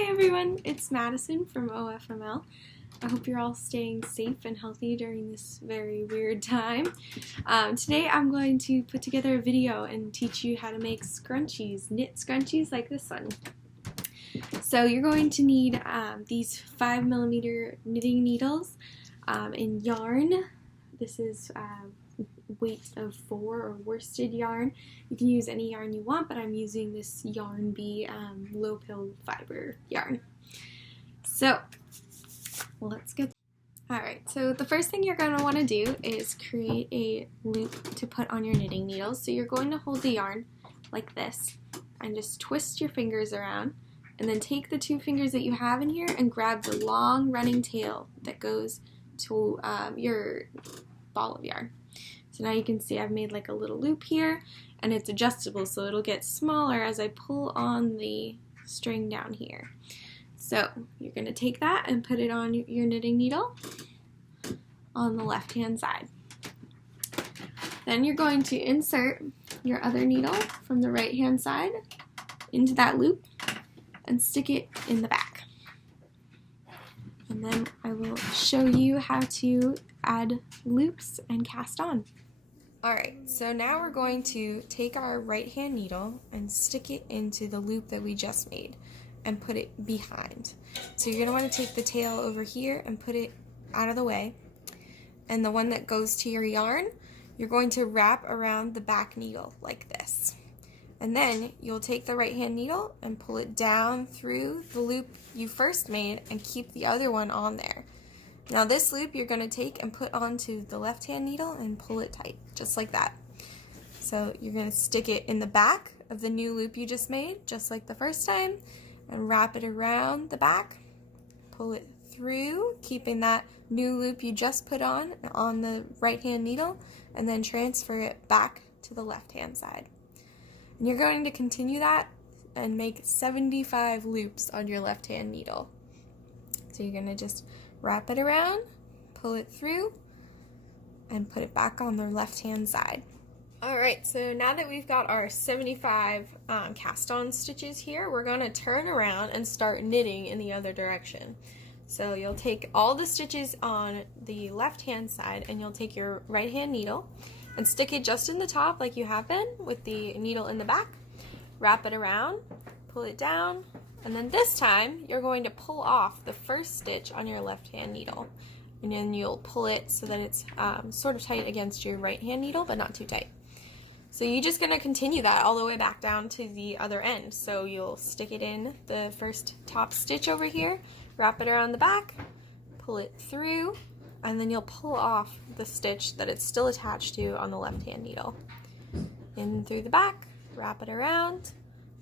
Hi everyone, it's Maddison from OFML. I hope you're all staying safe and healthy during this very weird time. Today I'm going to put together a video and teach you how to make scrunchies, knit scrunchies like this one. So you're going to need these 5mm knitting needles and yarn. This is weight of 4 or worsted yarn. You can use any yarn you want, but I'm using this Yarn Bee low pill fiber yarn. So let's get. Alright, so the first thing you're going to want to do is create a loop to put on your knitting needles. So you're going to hold the yarn like this and just twist your fingers around, and then take the 2 fingers that you have in here and grab the long running tail that goes to your ball of yarn. So now you can see I've made like a little loop here, and it's adjustable so it'll get smaller as I pull on the string down here. So you're going to take that and put it on your knitting needle on the left hand side. Then you're going to insert your other needle from the right hand side into that loop and stick it in the back. And then I will show you how to add loops and cast on. Alright, so now we're going to take our right hand needle and stick it into the loop that we just made and put it behind. So you're going to want to take the tail over here and put it out of the way, and the one that goes to your yarn you're going to wrap around the back needle like this. And then you'll take the right hand needle and pull it down through the loop you first made and keep the other one on there. Now this loop you're going to take and put onto the left hand needle and pull it tight, just like that. So you're going to stick it in the back of the new loop you just made, just like the first time, and wrap it around the back, pull it through, keeping that new loop you just put on the right hand needle, and then transfer it back to the left hand side. And you're going to continue that and make 75 loops on your left hand needle. So you're going to just wrap it around, pull it through, and put it back on the left hand side. Alright, so now that we've got our 75 cast on stitches here, we're going to turn around and start knitting in the other direction. So you'll take all the stitches on the left hand side, and you'll take your right hand needle and stick it just in the top like you have been with the needle in the back, wrap it around, pull it down, and then this time you're going to pull off the first stitch on your left hand needle, and then you'll pull it so that it's sort of tight against your right hand needle but not too tight. So you're just going to continue that all the way back down to the other end. So you'll stick it in the first top stitch over here, wrap it around the back, pull it through, and then you'll pull off the stitch that it's still attached to on the left hand needle. In through the back, wrap it around,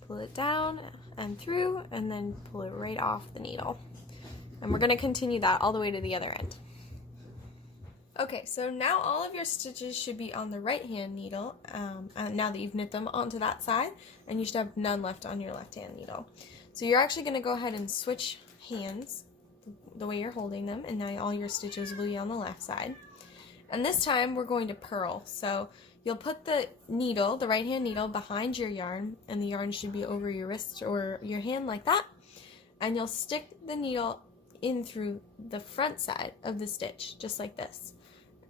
pull it down and through, and then pull it right off the needle. And we're going to continue that all the way to the other end. Okay, so now all of your stitches should be on the right hand needle, now that you've knit them onto that side, and you should have none left on your left hand needle. So you're actually going to go ahead and switch hands the way you're holding them, and now all your stitches will be on the left side. And this time we're going to purl. So you'll put the needle, the right hand needle, behind your yarn, and the yarn should be over your wrist or your hand like that, and you'll stick the needle in through the front side of the stitch, just like this.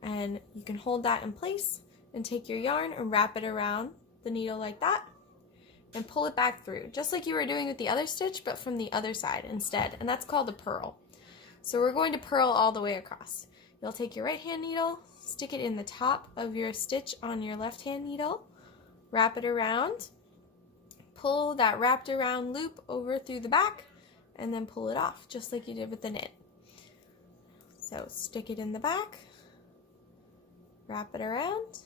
And you can hold that in place and take your yarn and wrap it around the needle like that and pull it back through, just like you were doing with the other stitch, but from the other side instead, and that's called a purl. So we're going to purl all the way across. You'll take your right hand needle, stick it in the top of your stitch on your left hand needle, wrap it around, pull that wrapped around loop over through the back, and then pull it off, just like you did with the knit. So stick it in the back, wrap it around,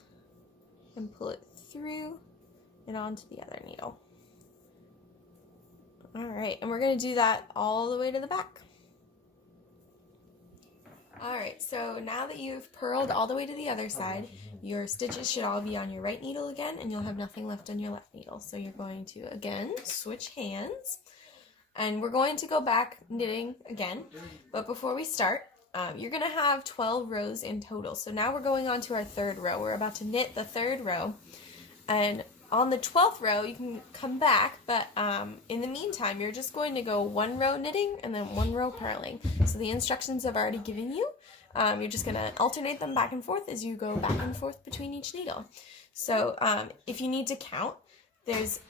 and pull it through and onto the other needle. Alright, and we're going to do that all the way to the back. Alright, so now that you've purled all the way to the other side, your stitches should all be on your right needle again, and you'll have nothing left on your left needle. So you're going to, again, switch hands, and we're going to go back knitting again. But before we start, you're going to have 12 rows in total. So now we're going on to our third row. We're about to knit the third row, and on the 12th row, you can come back, but in the meantime, you're just going to go 1 row knitting and then 1 row purling. So the instructions I've already given you. You're just going to alternate them back and forth as you go back and forth between each needle. So if you need to count, there's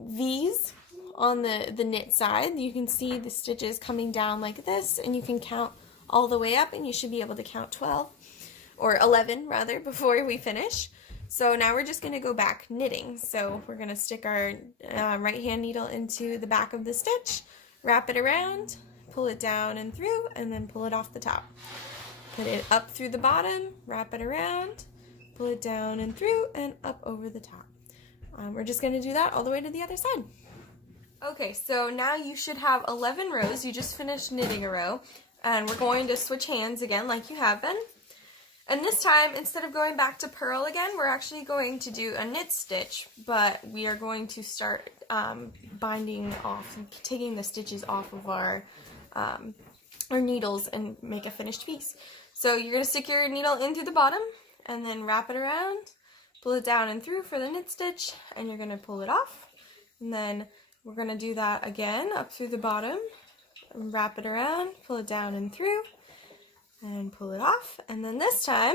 V's on the knit side. You can see the stitches coming down like this, and you can count all the way up, and you should be able to count 12, or 11 rather, before we finish. So now we're just going to go back knitting. So we're going to stick our right hand needle into the back of the stitch, wrap it around, pull it down and through, and then pull it off the top. Put it up through the bottom, wrap it around, pull it down and through, and up over the top. We're just going to do that all the way to the other side. Okay, so now you should have 11 rows. You just finished knitting a row, and we're going to switch hands again like you have been. And this time, instead of going back to purl again, we're actually going to do a knit stitch, but we are going to start binding off, taking the stitches off of our needles and make a finished piece. So you're going to stick your needle in through the bottom and then wrap it around, pull it down and through for the knit stitch, and you're going to pull it off. And then we're going to do that again up through the bottom, and wrap it around, pull it down and through, and pull it off. And then this time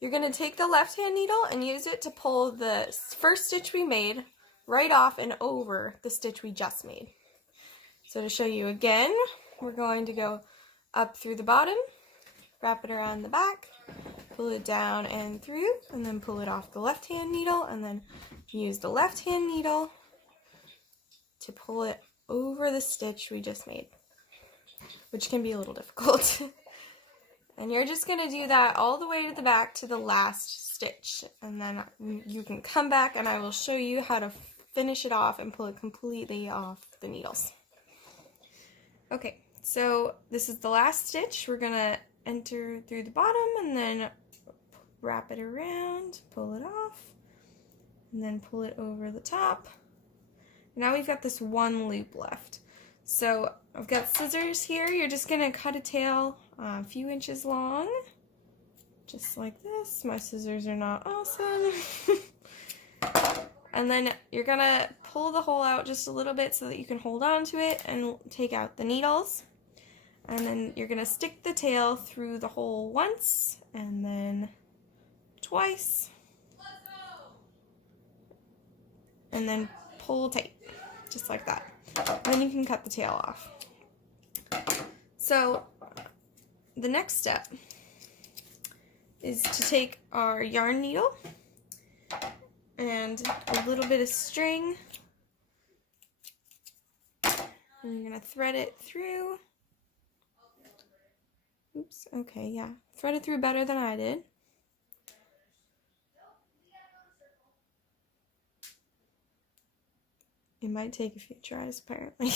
you're going to take the left hand needle and use it to pull the first stitch we made right off and over the stitch we just made. So to show you again, we're going to go up through the bottom, wrap it around the back, pull it down and through, and then pull it off the left hand needle, and then use the left hand needle to pull it over the stitch we just made, which can be a little difficult. And you're just going to do that all the way to the back to the last stitch, and then you can come back and I will show you how to finish it off and pull it completely off the needles. Okay, so this is the last stitch. We're going to enter through the bottom and then wrap it around, pull it off, and then pull it over the top. Now we've got this one loop left. So I've got scissors here. You're just going to cut a tail a few inches long, just like this. My scissors are not awesome. And then you're going to pull the hole out just a little bit so that you can hold on to it and take out the needles. And then you're going to stick the tail through the hole once and then twice. And then pull tight, just like that. Then you can cut the tail off. So the next step is to take our yarn needle and a little bit of string, and you're going to thread it through. Oops, okay, yeah. Thread it through better than I did. It might take a few tries, apparently.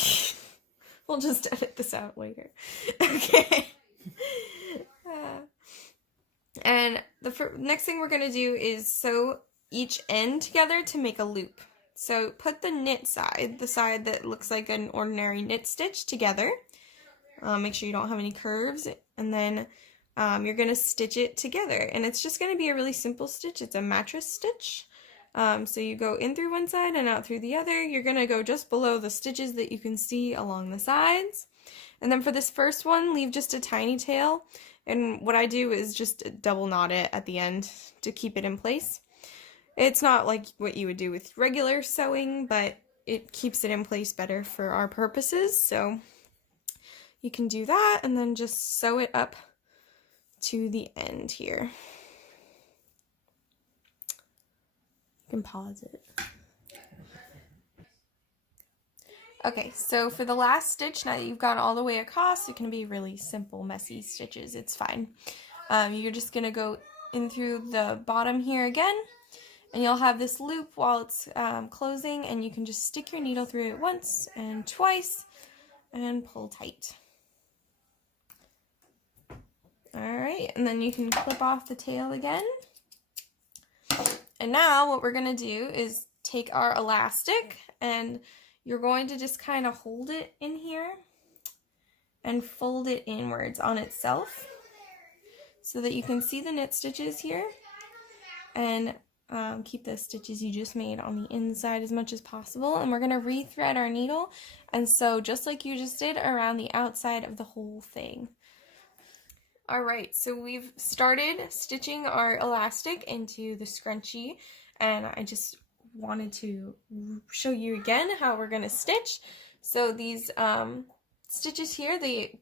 We'll just edit this out later. Okay. And the next thing we're going to do is sew each end together to make a loop. So put the knit side, the side that looks like an ordinary knit stitch, together. Make sure you don't have any curves. And then you're going to stitch it together. And it's just going to be a really simple stitch. It's a mattress stitch. So you go in through one side and out through the other. You're going to go just below the stitches that you can see along the sides. And then for this first one, leave just a tiny tail. And what I do is just double knot it at the end to keep it in place. It's not like what you would do with regular sewing, but it keeps it in place better for our purposes. So you can do that and then just sew it up to the end here. You can pause it. Okay, so for the last stitch, now that you've gone all the way across, it can be really simple, messy stitches. It's fine. You're just going to go in through the bottom here again, and you'll have this loop while it's closing, and you can just stick your needle through it once and twice and pull tight. Alright, and then you can clip off the tail again. And now what we're going to do is take our elastic, and you're going to just kind of hold it in here and fold it inwards on itself so that you can see the knit stitches here. And keep the stitches you just made on the inside as much as possible, and we're going to re-thread our needle and sew just like you just did around the outside of the whole thing. Alright, so we've started stitching our elastic into the scrunchie, and I just wanted to show you again how we're going to stitch. So these stitches here, the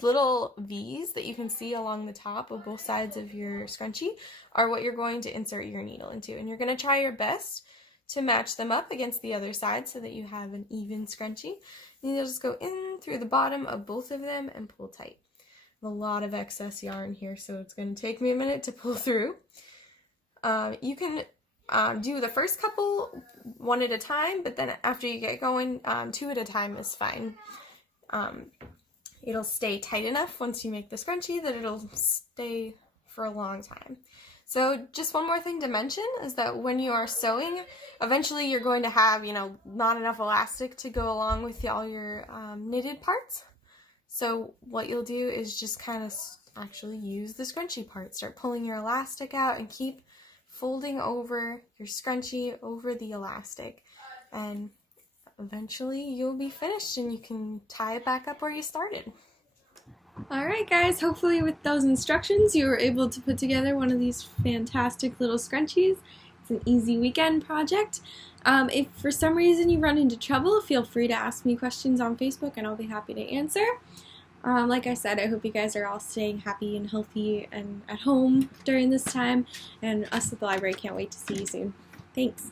little V's that you can see along the top of both sides of your scrunchie, are what you're going to insert your needle into, and you're going to try your best to match them up against the other side so that you have an even scrunchie. And you'll just go in through the bottom of both of them and pull tight. A lot of excess yarn here, so it's going to take me a minute to pull through. You can do the first couple one at a time, but then after you get going, two at a time is fine. It'll stay tight enough once you make the scrunchie that it'll stay for a long time. So just one more thing to mention is that when you are sewing, eventually you're going to have, not enough elastic to go along with all your knitted parts. So what you'll do is just kind of actually use the scrunchie part. Start pulling your elastic out and keep folding over your scrunchie over the elastic. And eventually you'll be finished and you can tie it back up where you started. Alright guys, hopefully with those instructions you were able to put together one of these fantastic little scrunchies. It's an easy weekend project. If for some reason you run into trouble, feel free to ask me questions on Facebook and I'll be happy to answer. Like I said, I hope you guys are all staying happy and healthy and at home during this time, and us at the library can't wait to see you soon. Thanks.